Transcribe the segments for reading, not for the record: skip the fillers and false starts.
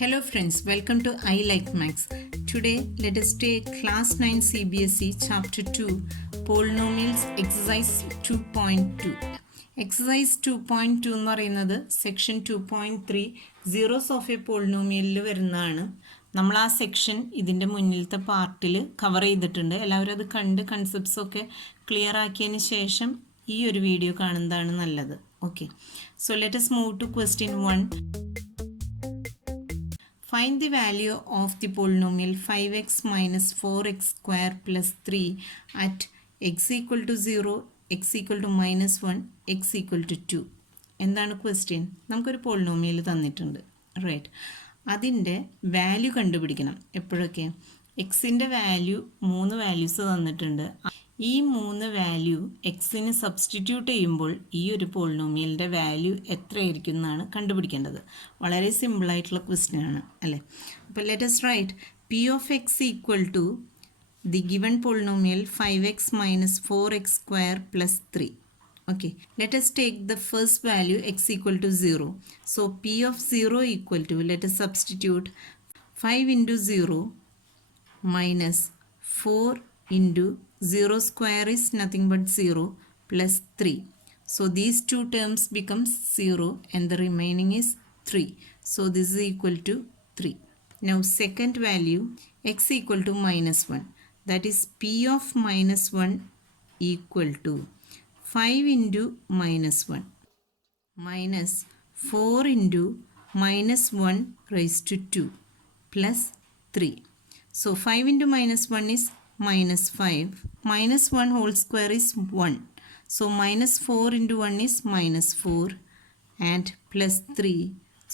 Hello friends, welcome to I Like Max. Today let us take class 9 CBSE chapter 2 Polynomials exercise 2.2. Exercise 2.2 എന്ന് പറയുന്നത് സെക്ഷൻ 2.3 zeros of A പോളിനോമിയലിൽ വരുന്നതാണ്. നമ്മൾ ആ സെക്ഷൻ ഇതിൻ്റെ മുന്നിലത്തെ പാർട്ടിൽ കവർ ചെയ്തിട്ടുണ്ട്. എല്ലാവരും അത് കണ്ട് കൺസെപ്റ്റ്സ് ഒക്കെ ക്ലിയർ ആക്കിയതിന് ശേഷം ഈ ഒരു വീഡിയോ കാണുന്നതാണ് നല്ലത്. Okay, so let us move to question 1. Find the value of the polynomial 5x minus 4x square plus 3 at x equal to 0, x equal to minus 1, x equal to 2. എന്താണ് ക്വസ്റ്റ്യൻ? നമുക്കൊരു പോളിനോമിയൽ തന്നിട്ടുണ്ട്, റൈറ്റ്? അതിൻ്റെ വാല്യൂ കണ്ടുപിടിക്കണം. എപ്പോഴൊക്കെ? എക്സിൻ്റെ വാല്യൂ 3 വാല്യൂസ് തന്നിട്ടുണ്ട്. ഈ 3 വാല്യൂ എക്സിന് സബ്സ്റ്റിറ്റ്യൂട്ട് ചെയ്യുമ്പോൾ ഈ ഒരു പോളിനോമിയലിൻ്റെ വാല്യൂ എത്രയായിരിക്കും എന്നാണ് കണ്ടുപിടിക്കേണ്ടത്. വളരെ സിമ്പിളായിട്ടുള്ള ക്വസ്റ്റ്യൻ ആണ് അല്ലേ? അപ്പോൾ let us write p of x equal to the given polynomial 5x minus 4x square plus 3. Okay, let us take the first value x equal to 0. So p of 0 equal to, let us substitute 5 into 0 minus 4 into 0 square is nothing but 0 plus 3. So these two terms becomes 0 and the remaining is 3. So this is equal to 3. Now second value x equal to minus 1. That is p of minus 1 equal to 5 into minus 1 minus 4 into minus 1 raised to 2 plus 3. So 5 into minus 1 is minus 5. Minus 1 whole square is 1. So minus 4 into 1 is minus 4 and plus 3.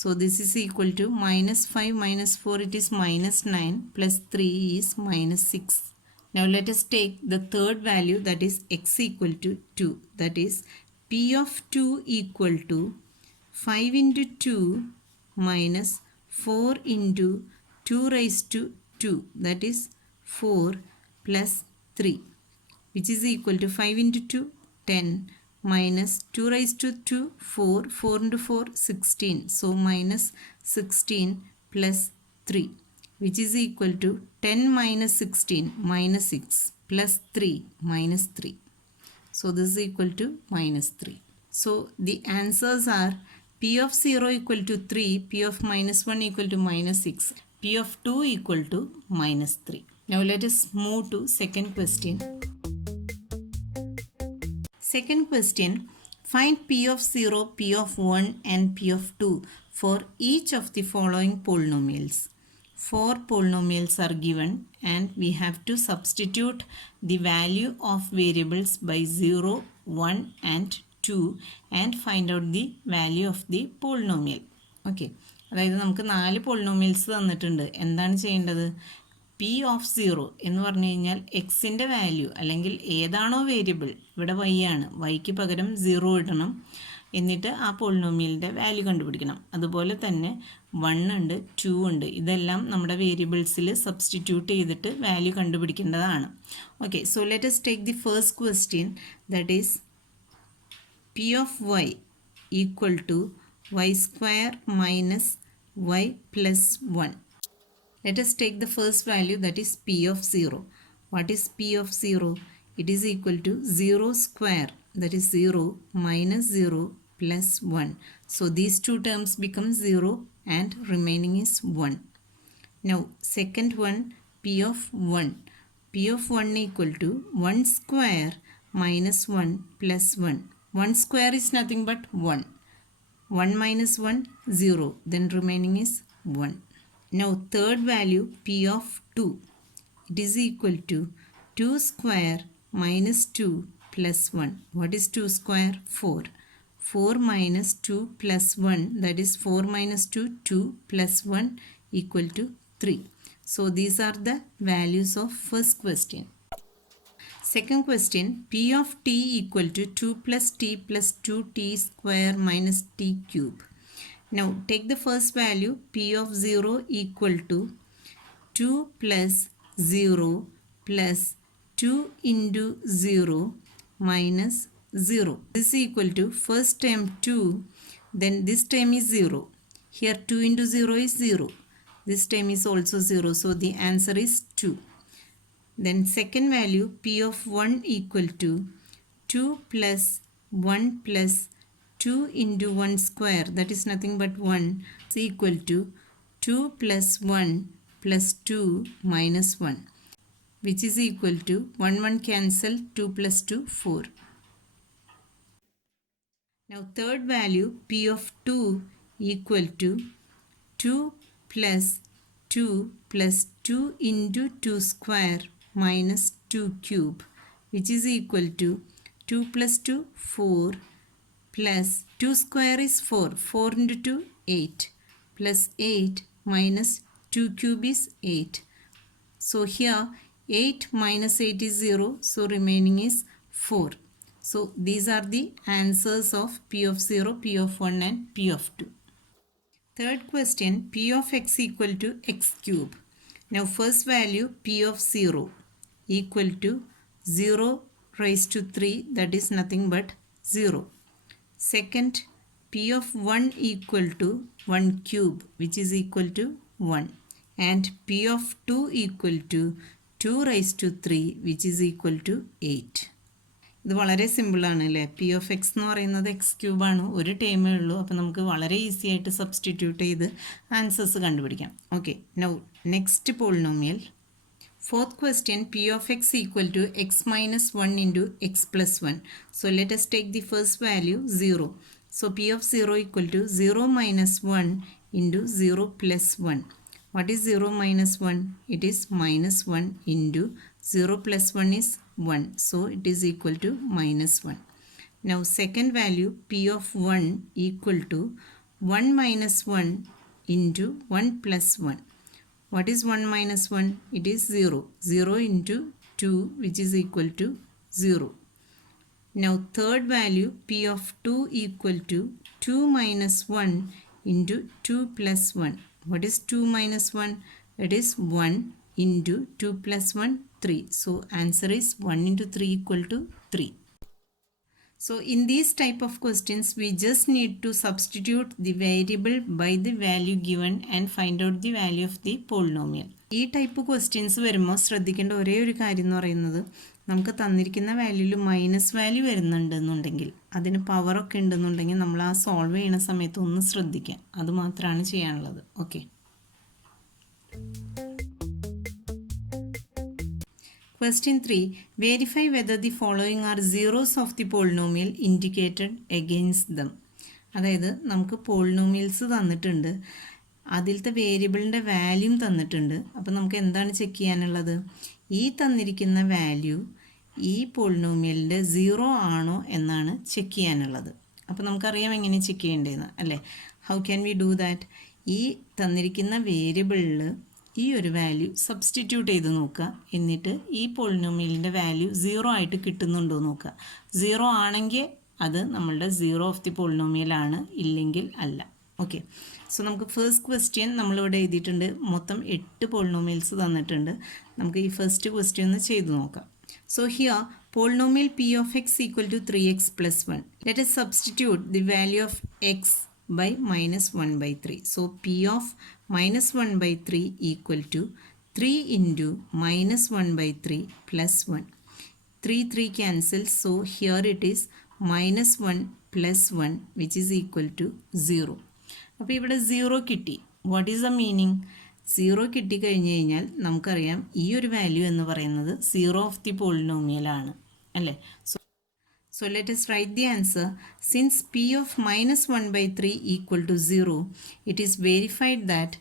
So this is equal to minus 5 minus 4, it is minus 9 plus 3 is minus 6. Now let us take the third value, that is x equal to 2. That is p of 2 equal to 5 into 2 minus 4 into 2 raised to 2. That is 4 plus 3, which is equal to 5 into 2, 10, minus 2 raised to 2, 4, 4 into 4, 16. So minus 16 plus 3, which is equal to 10 minus 16, minus 6, plus 3, minus 3. So this is equal to minus 3. So the answers are p of 0 equal to 3, p of minus 1 equal to minus 6, p of 2 equal to minus 3. Now let us move to second question. Second question, find p of 0, p of 1 and p of 2 for each of the following polynomials. 4 polynomials are given and we have to substitute the value of variables by 0, 1 and 2 and find out the value of the polynomial. Okay, അതായത് നമുക്ക് 4 പോളിനോമിയൽസ് തന്നിട്ടുണ്ട്. എന്താണ് ചെയ്യേണ്ടത്? P of 0 എന്ന് പറഞ്ഞു കഴിഞ്ഞാൽ എക്സിൻ്റെ വാല്യൂ അല്ലെങ്കിൽ ഏതാണോ വേരിയബിൾ, ഇവിടെ y ആണ്, yക്ക് പകരം 0 ഇടണം. എന്നിട്ട് ആ പോളിനോമിയലിൻ്റെ വാല്യൂ കണ്ടുപിടിക്കണം. അതുപോലെ തന്നെ 1 ഉണ്ട്, 2 ഉണ്ട്, ഇതെല്ലാം നമ്മുടെ വേരിയബിൾസിൽ സബ്സ്റ്റിറ്റ്യൂട്ട് ചെയ്തിട്ട് വാല്യൂ കണ്ടുപിടിക്കേണ്ടതാണ്. Okay, so let us take the first question, that is p of y equal to y square minus y plus 1. Let us take the first value, that is p of 0. What is p of 0? It is equal to 0 square, that is 0 minus 0 plus 1. So these two terms become 0 and remaining is 1. Now second one, p of 1. p of 1 equal to 1 square minus 1 plus 1. 1 square is nothing but 1. 1 minus 1, 0. Then remaining is 1. Now third value, p of 2. It is equal to 2 square minus 2 plus 1. What is 2 square? 4. 4 minus 2 plus 1, that is 4 minus 2, 2 plus 1 equal to 3. So these are the values of first question. Second question, p of t equal to 2 plus t plus 2t square minus t cube. Now take the first value, p of 0 equal to 2 plus 0 plus 2 into 0 minus 0. This is equal to first term 2, then this term is 0. Here 2 into 0 is 0. This term is also 0. So the answer is 2. Then second value p of 1 equal to 2 plus 1 plus 2 into 1 square, that is nothing but 1, is equal to 2 plus 1 plus 2 minus 1, which is equal to 1 cancel, 2 plus 2 4. Now third value p of 2 equal to 2 plus 2 plus 2 into 2 square minus 2 cube, which is equal to 2 plus 2 4 plus 2 square is 4, 4 into 2 8 plus 8 minus 2 cube is 8. So here 8 minus 8 is 0, so remaining is 4. So these are the answers of p of 0, p of 1 and p of 2. Third question, p of x equal to x cube. Now first value p of 0 equal to 0 raised to 3, that is nothing but 0. Second, p of 1 equal to 1 cube, which is equal to 1. And p of 2 equal to 2 raised to 3, which is equal to 8. ഇത് വളരെ സിമ്പിളാണ് അല്ലേ. P of X എന്ന് പറയുന്നത് എക്സ് ക്യൂബാണ്, ഒരു ടേമേ ഉള്ളൂ. അപ്പോൾ നമുക്ക് വളരെ ഈസി ആയിട്ട് സബ്സ്റ്റിറ്റ്യൂട്ട് ചെയ്ത് ആൻസേഴ്സ് കണ്ടുപിടിക്കാം. Okay, now next polynomial. Fourth question, p of x equal to x minus 1 into x plus 1. So let us take the first value 0. So p of 0 equal to 0 minus 1 into 0 plus 1. What is 0 minus 1? It is minus 1 into 0 plus 1 is 1. So it is equal to minus 1. Now second value p of 1 equal to 1 minus 1 into 1 plus 1. What is 1 minus 1? It is 0. 0 into 2, which is equal to 0. Now third value p of 2 equal to 2 minus 1 into 2 plus 1. What is 2 minus 1? It is 1 into 2 plus 1, 3. So answer is 1 into 3 equal to 3. So in these type of questions, we just need to substitute the variable by the value given and find out the value of the polynomial. ഈ type questions വരുമ്പോൾ ശ്രദ്ധിക്കേണ്ട ഒരേ ഒരു കാര്യം എന്ന് പറയുന്നത്, നമുക്ക് തന്നിരിക്കുന്ന വാല്യൂയിൽ മൈനസ് വാല്യൂ വരുന്നുണ്ടെന്നുണ്ടെങ്കിൽ, അതിന് പവറൊക്കെ ഉണ്ടെന്നുണ്ടെങ്കിൽ നമ്മൾ ആ സോൾവ് ചെയ്യുന്ന സമയത്ത് ഒന്ന് ശ്രദ്ധിക്കാം. അത് മാത്രമാണ് ചെയ്യാനുള്ളത്. Okay. Question 3. Verify whether the following are zeros of the polynomial indicated against them. അതായത് നമുക്ക് പോളിനോമിയൽസ് തന്നിട്ടുണ്ട്, അതിലത്തെ വേരിയബിളിൻ്റെ വാല്യൂം തന്നിട്ടുണ്ട്. അപ്പോൾ നമുക്ക് എന്താണ് ചെക്ക് ചെയ്യാനുള്ളത്? ഈ തന്നിരിക്കുന്ന വാല്യൂ ഈ പോളിനോമിയലിൻ്റെ 0 ആണോ എന്നാണ് ചെക്ക് ചെയ്യാനുള്ളത്. അപ്പോൾ നമുക്കറിയാം എങ്ങനെ ചെക്ക് ചെയ്യേണ്ടതെന്ന് അല്ലേ. How can we do that? ഈ തന്നിരിക്കുന്ന വേരിയബിളിൽ ഈ ഒരു വാല്യൂ സബ്സ്റ്റിറ്റ്യൂട്ട് ചെയ്ത് നോക്കുക. എന്നിട്ട് ഈ പോളിനോമിയലിൻ്റെ വാല്യൂ 0 ആയിട്ട് കിട്ടുന്നുണ്ടോ നോക്കുക. 0 ആണെങ്കിൽ അത് നമ്മളുടെ 0 ഓഫ് ദി പോളിനോമിയലാണ്, ഇല്ലെങ്കിൽ അല്ല. ഓക്കെ. സോ നമുക്ക് ഫസ്റ്റ് ക്വസ്റ്റ്യൻ നമ്മളിവിടെ എഴുതിയിട്ടുണ്ട്. മൊത്തം 8 പോളിനോമിയൽസ് തന്നിട്ടുണ്ട്. നമുക്ക് ഈ ഫസ്റ്റ് ക്വസ്റ്റ്യൻ ഒന്ന് ചെയ്ത് നോക്കാം. So here polynomial p of x equal to 3x plus 1. Let us substitute the value of x by minus 1 by 3. So p of minus 1 by 3 equal to 3 into minus 1 by 3 plus 1. 3 cancels. So here it is minus 1 plus 1, which is equal to 0. അപ്പോൾ ഇവിടെ 0 കിട്ടി. What is the meaning? 0 കിട്ടിക്കഴിഞ്ഞ് കഴിഞ്ഞാൽ നമുക്കറിയാം ഈ ഒരു വാല്യൂ എന്ന് പറയുന്നത് 0 ഓഫ് ദി പോളിനോമിയലാണ് അല്ലേ. So let us write the answer. Since p of minus 1 by 3 equal to 0, it is verified that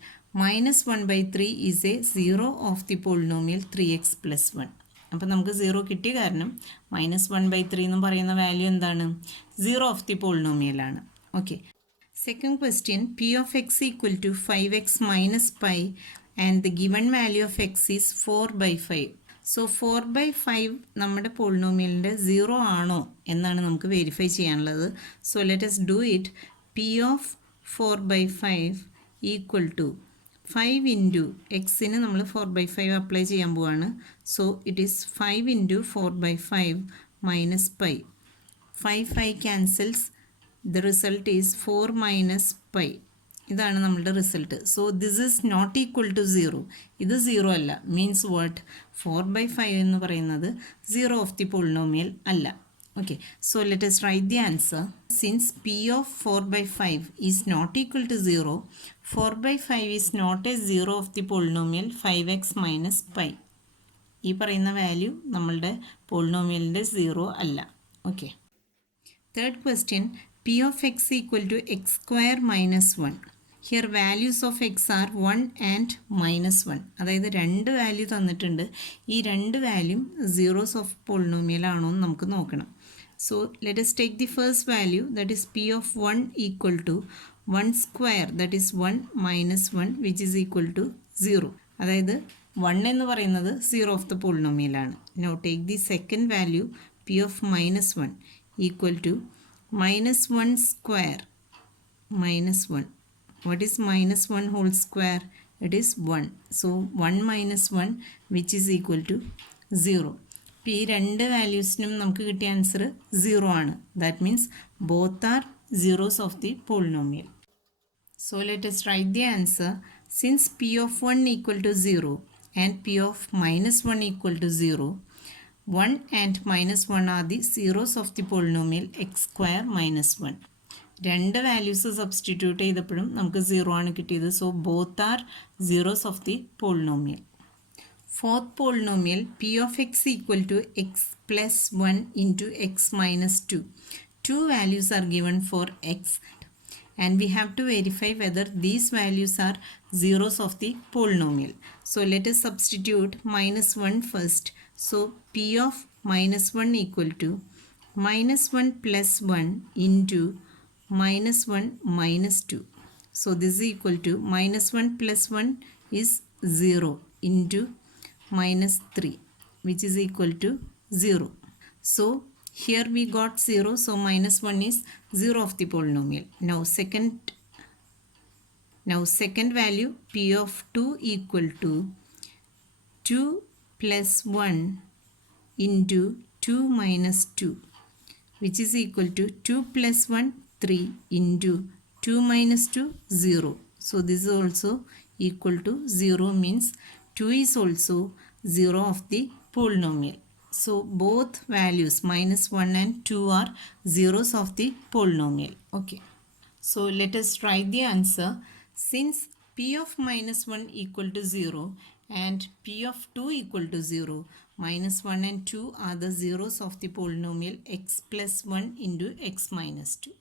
minus 1 by 3 is a 0 of the polynomial 3x plus 1. അപ്പോൾ നമുക്ക് 0 കിട്ടിയ കാരണം minus 1 by 3 എന്ന് പറയുന്ന വാല്യൂ എന്താണ്? 0 ഓഫ് ദി പോളിനോമിയലാണ്. Okay. Second question, p of x equal to 5x minus pi and the given value of x is 4 by 5. സോ 4 by 5 നമ്മുടെ പോളിനോമിയലിൻ്റെ 0 ആണോ എന്നാണ് നമുക്ക് വെരിഫൈ ചെയ്യാനുള്ളത്. So let us do it. p of 4 by 5 equal to 5 into എക്സിന് നമ്മൾ 4 by 5 apply ചെയ്യാൻ പോവാണ്. So it is 5 into 4 by 5 minus pi. 5 cancels. The result is 4 minus pi. ഇതാണ് നമ്മളുടെ result. So this is not equal to 0. ഇത് 0 അല്ല. Means what? 4/5 എന്ന് പറയുന്നത് 0 ഓഫ് ദി പോളിനോമിയൽ അല്ല. Okay, so let us write the answer. Since p of 4/5 is not equal to 0, 4/5 is not a 0 of the polynomial 5x minus pi. ഈ പറയുന്ന വാല്യൂ നമ്മളുടെ പോളിനോമിയലിൻ്റെ 0 അല്ല. Okay. Third question, p of x equal to x square minus 1. Here values of x are 1 and -1. അതായത് രണ്ട് വാല്യൂ തന്നിട്ടുണ്ട്. ഈ രണ്ട് വാല്യൂ സീറോസ് ഓഫ് പോളിനോമിയൽ ആണോ എന്ന് നമുക്ക് നോക്കണം. So let us take the first value, that is p of 1 equal to 1 square, that is 1 minus 1, which is equal to 0. അതായത് 1 എന്ന് പറയുന്നത് 0 ഓഫ് ദ പോളിനോമിയലാണ്. Now take the second value p of -1 equal to -1 square minus 1. What is -1 whole square? It is 1. So 1 minus 1, which is equal to 0. ഈ രണ്ട് വാല്യൂസിനും നമുക്ക് കിട്ടിയ ആൻസർ 0 ആണ്. That means both are zeros of the polynomial. So let us write the answer. Since p of 1 equal to 0 and p of -1 equal to 0, 1 and -1 are the zeros of the polynomial x square minus 1. രണ്ട് values substitute ചെയ്തപ്പോഴും നമുക്ക് 0 ആണ് കിട്ടിയത്. So both are zeros of the polynomial. Fourth polynomial, p of x equal to x plus 1 into x minus 2. Two values are given for x and we have to verify whether these values are zeros of the polynomial. So let us substitute -1 first. So p of -1 equal to -1 plus 1 into -1 minus 2. So this is equal to -1 plus 1 is 0 into -3, which is equal to 0. So here we got 0, so -1 is 0 of the polynomial. Now second value, p of 2 equal to 2 plus 1 into 2 minus 2, which is equal to 2 plus 1 3 into 2 minus 2 0. So this is also equal to 0, means 2 is also 0 of the polynomial. So both values -1 and 2 are zeros of the polynomial. Okay. So let us write the answer. Since p of -1 equal to 0 and p of 2 equal to 0, -1 and 2 are the zeros of the polynomial x plus 1 into x minus 2.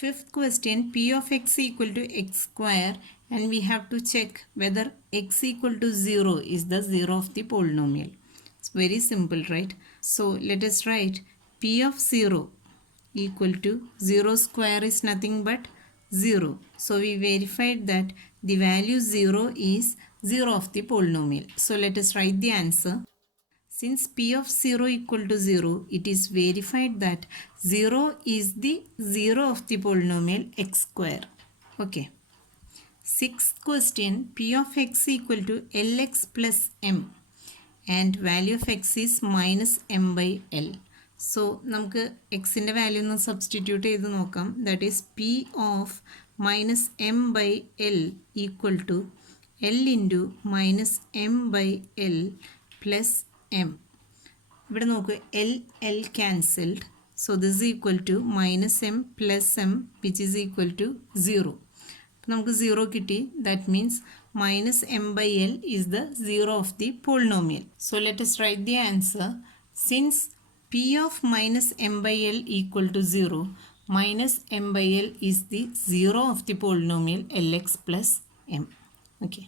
Fifth question, p of x equal to x square, and we have to check whether x equal to 0 is the 0 of the polynomial. It's very simple, right? So let us write p of 0 equal to 0 square is nothing but 0. So we verified that the value 0 is 0 of the polynomial. So let us write the answer. Since p of 0 equal to 0, it is verified that 0 is the 0 of the polynomial x square. Okay. Sixth question, p of x equal to lx plus m and value of x is minus m by l. So നമുക്ക് എക്സിൻ്റെ വാല്യൂ ഒന്ന് സബ്സ്റ്റിറ്റ്യൂട്ട് ചെയ്ത് നോക്കാം. That is p of minus m by l equal to l into minus m by l plus m. ഇവിടെ നോക്കൂ, l cancelled. So this is equal to minus m plus m, which is equal to 0. നമുക്ക് 0 കിട്ടി. That means minus m by l is the 0 of the polynomial. So let us write the answer. Since p of minus m by l equal to 0, minus m by l is the 0 of the polynomial lx plus m. Okay.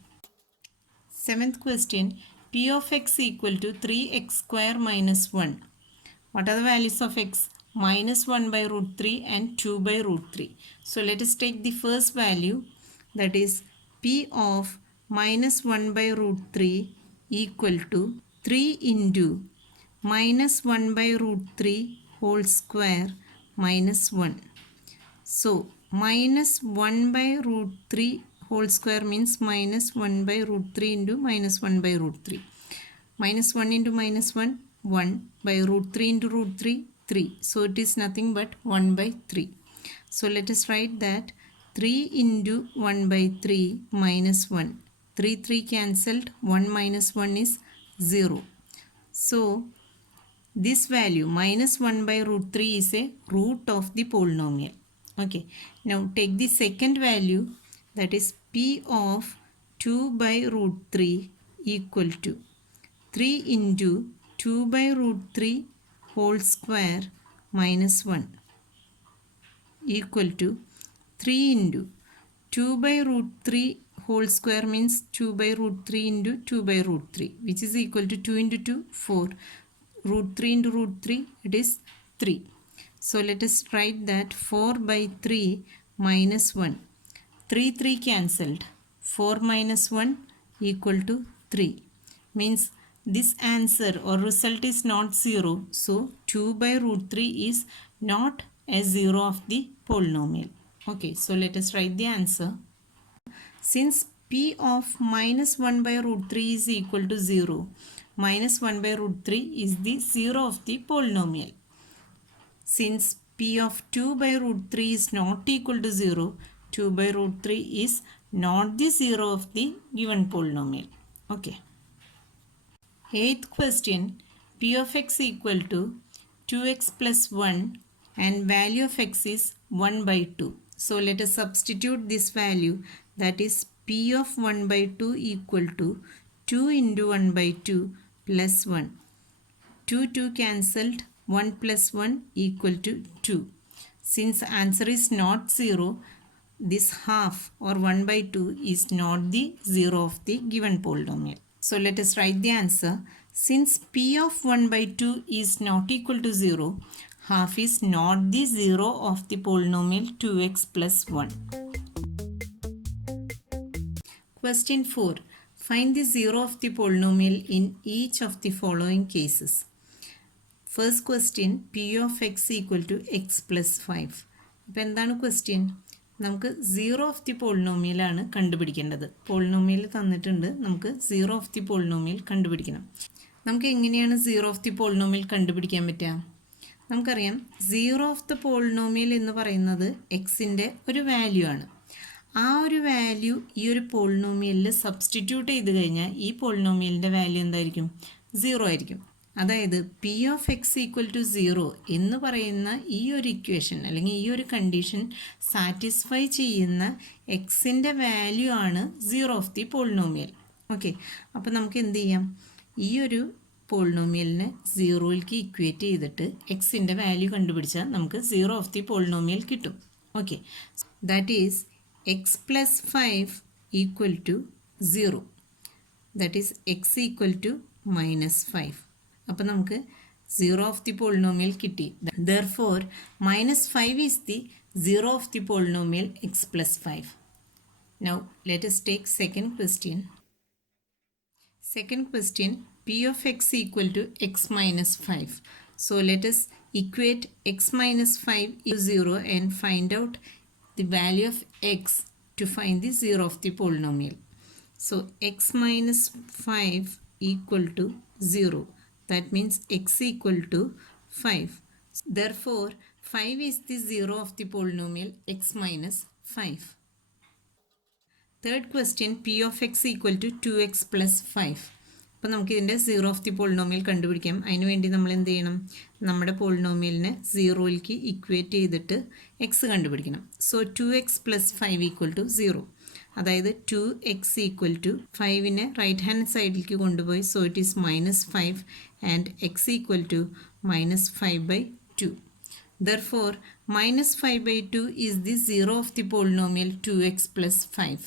Seventh question, p of x equal to 3x square minus 1. What are the values of x? -1 by root 3 and 2 by root 3. So let us take the first value, that is p of -1 by root 3 equal to 3 into -1 by root 3 whole square minus 1. So -1 by root 3 whole square means -1 by root 3 into -1 by root 3. -1 into -1, 1 by root 3 into root 3, 3. So it is nothing but 1 by 3. So let us write that 3 into 1 by 3 minus 1. 3 cancelled, 1 minus 1 is 0. So this value minus 1 by root 3 is a root of the polynomial. Okay, now take the second value, that is p of 2 by root 3 equal to 3 into 2 by root 3 whole square minus 1 equal to 3 into 2 by root 3 whole square means 2 by root 3 into 2 by root 3, which is equal to 2 into 2, 4. Root 3 into root 3, it is 3. So let us write that 4 by 3 minus 1. 3 cancelled. 4 minus 1 equal to 3. Means this answer or result is not 0. So 2 by root 3 is not a 0 of the polynomial. Okay, so let us write the answer. Since p of minus 1 by root 3 is equal to 0, minus 1 by root 3 is the 0 of the polynomial. Since p of 2 by root 3 is not equal to 0, 2 by root 3 is not the 0 of the given polynomial. Okay. 8th question, p of x equal to 2x plus 1 and value of x is 1 by 2. So let us substitute this value, that is p of 1 by 2 equal to 2 into 1 by 2 plus 1. 2 cancelled, 1 plus 1 equal to 2. Since answer is not 0, this half or 1 by 2 is not the 0 of the given polynomial. So let us write the answer. Since p of 1 by 2 is not equal to 0, half is not the 0 of the polynomial 2x plus 1. Question 4. Find the 0 of the polynomial in each of the following cases. First question, p of x equal to x plus 5. അപ്പോൾ എന്താണ് ക്വസ്റ്റ്യൻ? നമുക്ക് 0 of the പോളിനോമിയലാണ് കണ്ടുപിടിക്കേണ്ടത്. പോളിനോമിയൽ തന്നിട്ടുണ്ട്, നമുക്ക് 0 of the polynomial കണ്ടുപിടിക്കണം. നമുക്ക് എങ്ങനെയാണ് 0 ഓഫ് ദി പോളിനോമിയൽ കണ്ടുപിടിക്കാൻ പറ്റുക? നമുക്കറിയാം 0 ഓഫ് ദി പോളിനോമിയൽ എന്ന് പറയുന്നത് എക്സിൻ്റെ ഒരു വാല്യൂ ആണ്. ആ ഒരു വാല്യൂ ഈ ഒരു പോളിനോമിയലിൽ സബ്സ്റ്റിറ്റ്യൂട്ട് ചെയ്ത് കഴിഞ്ഞാൽ ഈ പോളിനോമിയലിൻ്റെ വാല്യൂ എന്തായിരിക്കും? 0 ആയിരിക്കും. അതായത് p of x equal to 0 എന്ന് പറയുന്ന ഈ ഒരു ഇക്വേഷൻ അല്ലെങ്കിൽ ഈ ഒരു കണ്ടീഷൻ സാറ്റിസ്ഫൈ ചെയ്യുന്ന എക്സിൻ്റെ വാല്യൂ ആണ് 0 ഓഫ് ദി പോളിനോമിയൽ. ഓക്കെ, അപ്പോൾ നമുക്ക് എന്ത് ചെയ്യാം? ഈ ഒരു പോളിനോമിയലിനെ 0യിലേക്ക് ഇക്വേറ്റ് ചെയ്തിട്ട് എക്സിൻ്റെ വാല്യൂ കണ്ടുപിടിച്ചാൽ നമുക്ക് 0 ഓഫ് ദി പോളിനോമിയൽ കിട്ടും. Okay, that is x plus 5 equal to 0. That is x equal to minus 5. അപ്പോൾ നമുക്ക് 0 ഓഫ് ദി പോളിനോമിയൽ കിട്ടി. Therefore, -5 is the 0 of the polynomial x plus 5. Now, let us take second question. Second question, p of x equal to x minus 5. So, let us equate x minus 5 is 0 and find out the value of x to find the 0 of the polynomial. So, x minus 5 equal to 0. That means x equal to 5. Therefore, 5 is the 0 of the polynomial x minus 5. Third question, p of x equal to 2x plus 5. അപ്പോൾ നമുക്ക് ഇതിൻ്റെ 0 of the polynomial കണ്ടുപിടിക്കാം. അതിനുവേണ്ടി നമ്മൾ എന്ത് ചെയ്യണം? നമ്മുടെ പോളിനോമിയലിനെ 0യിലേക്ക് ഇക്വേറ്റ് ചെയ്തിട്ട് എക്സ് കണ്ടുപിടിക്കണം. So 2x plus 5 equal to 0. അതായത് 2x ഈക്വൽ ടു 5നെ റൈറ്റ് ഹാൻഡ് സൈഡിലേക്ക് കൊണ്ടുപോയി. So it is -5 and x equal to -5/2. Therefore, -5/2 is the 0 of the polynomial 2x plus 5.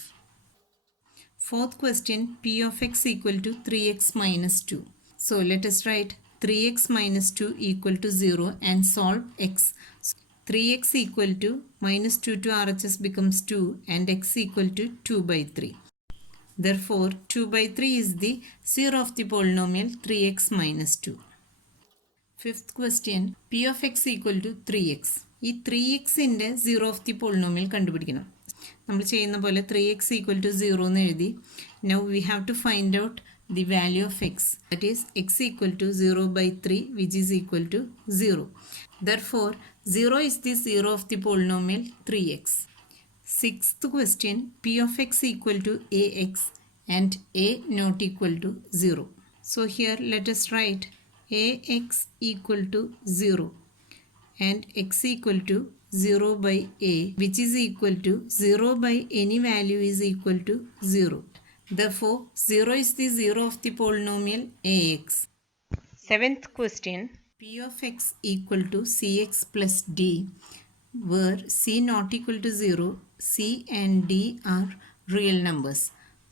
Fourth question, p of x equal to 3x minus 2. So let us write 3x minus 2 equal to 0 and solve x. 3x equal to -2 to RHS becomes 2 and x equal to 2/3. Therefore, 2/3 is the 0 of the polynomial 3x minus 2. Fifth question, p of x equal to 3x. ഈ 3xൻ്റെ 0 of the polynomial കണ്ടുപിടിക്കണം. നമ്മൾ ചെയ്യുന്ന പോലെ 3x equal to 0 എന്ന് എഴുതി. Now we have to find out the value of x. That is x equal to 0/3 which is equal to 0. Therefore, 0 is the 0 of the polynomial 3x. Sixth question, p of x equal to ax and a not equal to 0. So here let us write ax equal to 0 and x equal to 0 by a, which is equal to 0 by any value is equal to 0. Therefore, 0 is the 0 of the polynomial ax. Seventh question, p of x equal to cx plus d, where c not equal to 0, c and d are real numbers.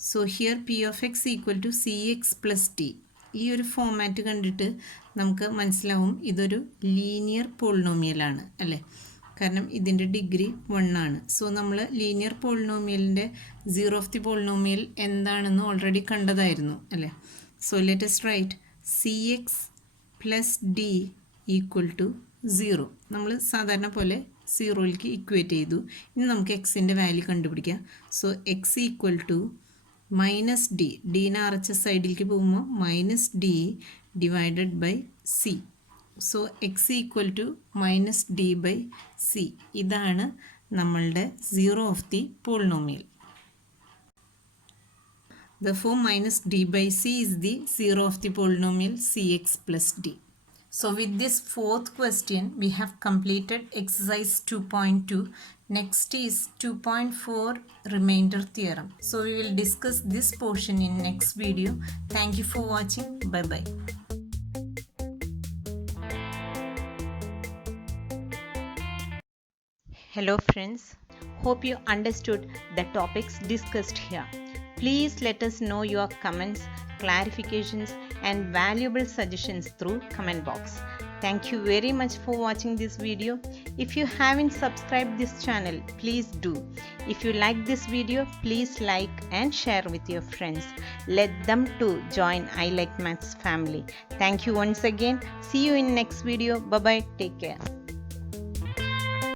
So here p of x equal to cx plus d. ഈ ഒരു ഫോമാറ്റ് കണ്ടിട്ട് നമുക്ക് മനസ്സിലാവും ഇതൊരു ലീനിയർ പോളിനോമിയലാണ് അല്ലേ, കാരണം ഇതിൻ്റെ ഡിഗ്രി 1 ആണ്. സോ നമ്മൾ ലീനിയർ പോളിനോമിയലിൻ്റെ സീറോ ഓഫ് ദി പോളിനോമിയൽ എന്താണെന്ന് ഓൾറെഡി കണ്ടതായിരുന്നു അല്ലേ. So let us write c x plus d equal to 0. നമ്മൾ സാധാരണ പോലെ 0ലേക്ക് ഇക്വേറ്റ് ചെയ്തു. ഇനി നമുക്ക് എക്സിൻ്റെ വാല്യൂ കണ്ടുപിടിക്കാം. So x equal to minus d, ഡീനെ അറച്ച സൈഡിലേക്ക് പോകുമ്പോൾ minus d divided by c. So x equal to minus d by c. ഇതാണ് നമ്മളുടെ zero of the polynomial. Therefore, minus d by c is the zero of the polynomial cx plus d. So with this fourth question, we have completed exercise 2.2. Next is 2.4 remainder theorem. So we will discuss this portion in next video. Thank you for watching. Bye bye. Hello friends, hope you understood the topics discussed here. Please let us know your comments, clarifications and valuable suggestions through comment box. Thank you very much for watching this video. If you haven't subscribed this channel, please do. If you like this video, please like and share with your friends. Let them too join I Like Maths family. Thank you once again. See you in next video. Bye bye. Take care.